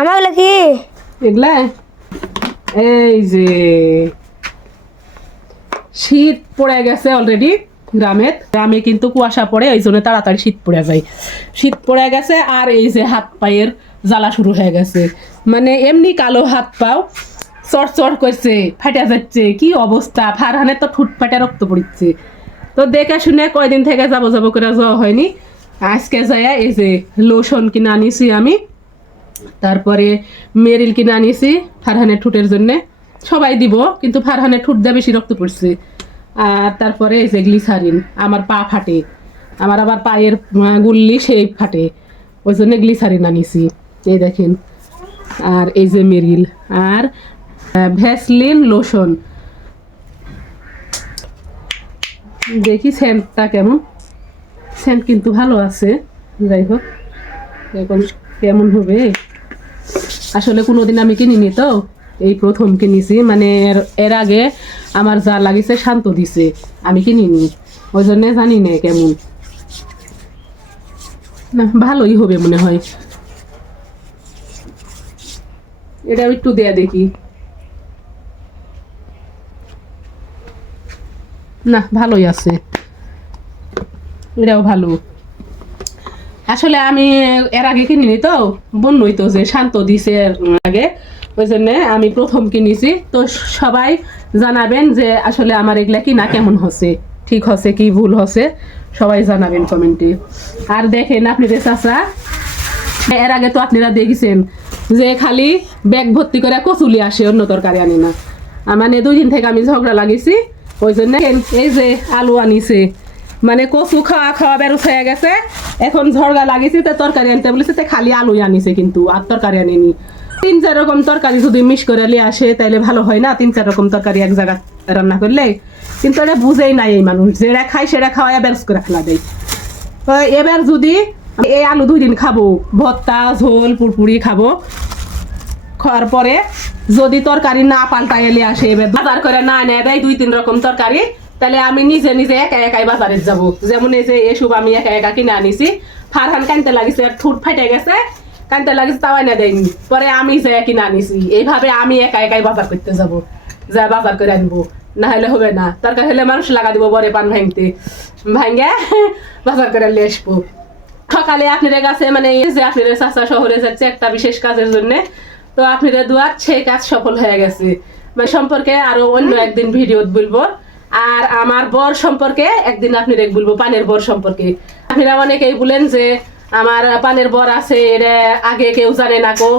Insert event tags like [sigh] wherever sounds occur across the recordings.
আমার কি? এগুলা? এই যে শীত পড়ে গেছে অলরেডি গ্রামে। গ্রামে কিন্তু কুয়াশা পড়ে, এই জন্য তাড়াতাড়ি শীত পড়ে যায়। শীত পড়ে গেছে আর এই যে হাত পায়ের জ্বালা শুরু হয়ে গেছে। মানে এমনি কালো হাত পাও চট করছে ফাটা যাচ্ছে। কি অবস্থা? ফারহানে তো ঠুট ফাটে রক্ত পড়ছে তো দেখে শুনে কয়দিন থেকে যাব যাব করে যাওয়া হয়নি। আজকে যায় এই যে লোশন কিনে আনিছি আমি। তারপরে মেরিল কিনে আনিয়েছি ফারহানের ঠুটের জন্য। সবাই দিব, কিন্তু ফারহানের ঠুট বেশি রক্ত পড়ছে। আর তারপরে এই যে গ্লিসারিন, আমার পা ফাটে। আমার আবার পায়ের গুল্লি সেই ফাটে। ওই জন্য গ্লিসারিন আনিছি এই দেখেন। আর এই যে মেরিল। আর ভ্যাসলিন লোশন। দেখি সেন্টটা কেমন। সেন্ট কিন্তু ভালো আছে। যাই হোক কেমন হবে? আসলে কোনোদিন আমি কিনিনি তো। এই প্রথম কিনেছি মানে এর- আগে আমার যা লাগিছে শান্ত দিছে, আমি কিনিনি। ওই জন্য জানি না কেমন। না, ভালোই হবে মনে হয়। এটা একটু দেয়া দেখি। না, ভালোই আছে। এটাও ভালো। আসলে আমি এর আগে কিনিনি তো, বন্যই তো যে শান্ত দিছে এর আগে। ওই জন্য আমি প্রথম কিনেছি। তো সবাই জানাবেন যে আসলে আমার এগুলা কিনা কেমন হচ্ছে, ঠিক হচ্ছে কি ভুল হচ্ছে, সবাই জানাবেন কমেন্টে। আর দেখেন আপনি যে চাষা এর আগে তো আপনারা দেখেছেন যে খালি ব্যাগ ভর্তি করে কচুলি আসে অন্য তরকারি আনি না। মানে দুই দিন থেকে আমি ঝগড়া লাগিয়েছি, ওই জন্য এই যে আলু আনিছে। মানে কচু খাওয়া খাওয়া বেরো হয়ে গেছে। এখন ঝগড়া লাগিয়েছি তো তরকারি আনতে। বলেছে তো খালি আলুই আনিছে কিন্তু, আর তরকারি আনেনি। তিন চার রকম তরকারি যদি মিস করে নিয়ে আসে তাহলে ভালো হয় না? তিন চার রকম তরকারি এক জায়গা রান্না করলে। কিন্তু এটা বুঝেই নাই এই মানুষ। যেটা খায় সেটা খাওয়া বেরস করে ফেলা দেয়। তো এবার যদি এই আলু দুই দিন খাব, ভর্তা, ঝোল, পুরপুরি খাব, খাওয়ার পরে যদি তরকারি না পাল্টাই এলে আসে, এবার বাজার করে না নেয় দেয় দুই তিন রকম তরকারি তাহলে আমি নিজে নিজে একা একাই বাজারে যাব। যেমন এই যে এসব আমি একা একা কিনে আনিছি, ফারহান কানতে লাগিছে, আর ঠুট ফাটে গেছে, কানতে লাগিছে, তাও না দেয়নি। পরে আমি যে কিনে আনিছি, এইভাবে আমি একা একাই বাজার করতে যাব, যা বাজার করে আনব। না হলে হবে না। তরকারি হলে মানুষ লাগা দিব, বরে পান ভাঙতে। ভাঙ্গে [laughs] বাজার করে নিয়ে আসব। সকালে আপনাদের কাছে মানে এই যে আপনাদের চাচা শহরে যাচ্ছে একটা বিশেষ কাজের জন্য, তো আপনাদের দুয়ার, সেই কাজ সফল হয়ে গেছে। মানে সম্পর্কে আরও অন্য একদিন ভিডিও বলব আর আমার বর সম্পর্কে একদিন আপনাদের বলব, পানের বর সম্পর্কে। আপনারা অনেকেই বলেন যে আমার পানের বর আছে এটা আগে কেউ জানে না কো,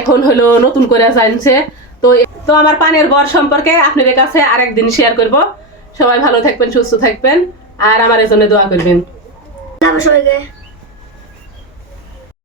এখন হলো নতুন করে জানছে। তো তো আমার পানের বর সম্পর্কে আপনাদের কাছে আরেকদিন শেয়ার করব। সবাই ভালো থাকবেন, সুস্থ থাকবেন, আর আমার এজন্য দোয়া করবেন।